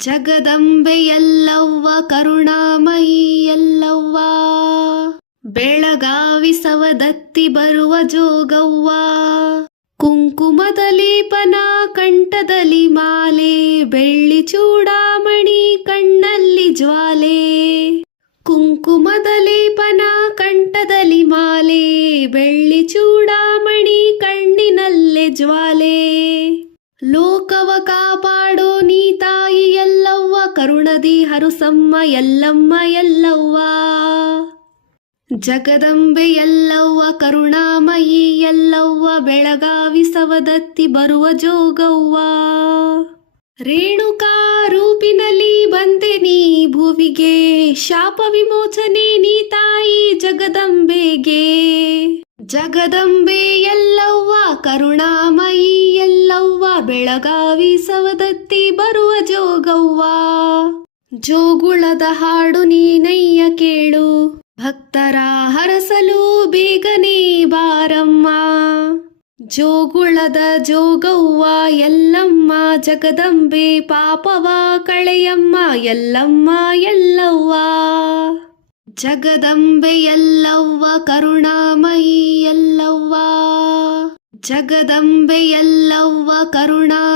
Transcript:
ಜಗದಂಬೆ ಎಲ್ಲವ್ವ ಕರುಣಾಮಯಿ ಎಲ್ಲವ್ವ ಬೆಳಗಾವಿ ಸವದತ್ತಿ ಬರುವ ಜೋಗವ್ವ. ಕುಂಕುಮದಲಿ ಪನ ಕಂಠದಲ್ಲಿ ಮಾಲೆ, ಬೆಳ್ಳಿ ಚೂಡಾಮಣಿ ಕಣ್ಣಲ್ಲಿ ಜ್ವಾಲೆ. ಕುಂಕುಮದಲಿ ಪನ ಕಂಠದಲ್ಲಿ ಮಾಲೆ, ಬೆಳ್ಳಿ ಚೂಡಾಮಣಿ ಕಣ್ಣಿನಲ್ಲೇ ಜ್ವಾಲೆ. ಲೋಕವ ಕಾಪಾಡೋ ನೀ ತಾಯಿ ಎಲ್ಲವ್ವ ಹರುಸಮ್ಮ ಎಲ್ಲಮ್ಮ ಎಲ್ಲವ್ವ ಜಗದಂಬೆ ಎಲ್ಲವ್ವ ಕರುಣಾಮಯಿ ಎಲ್ಲವ್ವ ಬೆಳಗಾವಿ ಸವದತ್ತಿ ಬರುವ ಜೋಗವ್ವ. ರೇಣುಕಾ ರೂಪಿನಲ್ಲಿ ಬಂದೆ ನೀ ಭುವಿಗೆ, ಶಾಪ ವಿಮೋಚನೆ ನೀ ತಾಯಿ ಜಗದಂಬೆಗೆ. ಜಗದಂಬೆ ಎಲ್ಲವ್ವ ಕರುಣಾಮಯಿ ಎಲ್ಲವ್ವ ಬೆಳಗಾವಿ ಸವದತ್ತಿ ಬರುವ ಜೋಗವ್ವ. ಜೋಗುಳದ ಹಾಡು ನೀನಯ್ಯ ಕೇಳು. ಭಕ್ತರ ಹರಸಲು ಬೇಗನೆ ಬಾರಮ್ಮ. ಜೋಗುಳದ ಜೋಗವ್ವ, ಎಲ್ಲಮ್ಮ, ಜಗದಂಬೆ ಪಾಪವ ಕಳೆಯಮ್ಮ, ಎಲ್ಲಮ್ಮ, ಎಲ್ಲವ್ವ. ಜಗದಂಬೆ, ಎಲ್ಲವ್ವ ಎಲ್ಲವ್ವ ಜಗದಂಬೆ ಎಲ್ಲವ್ವ ಕರುಣಾಮಯಿ ಎಲ್ಲವ್ವ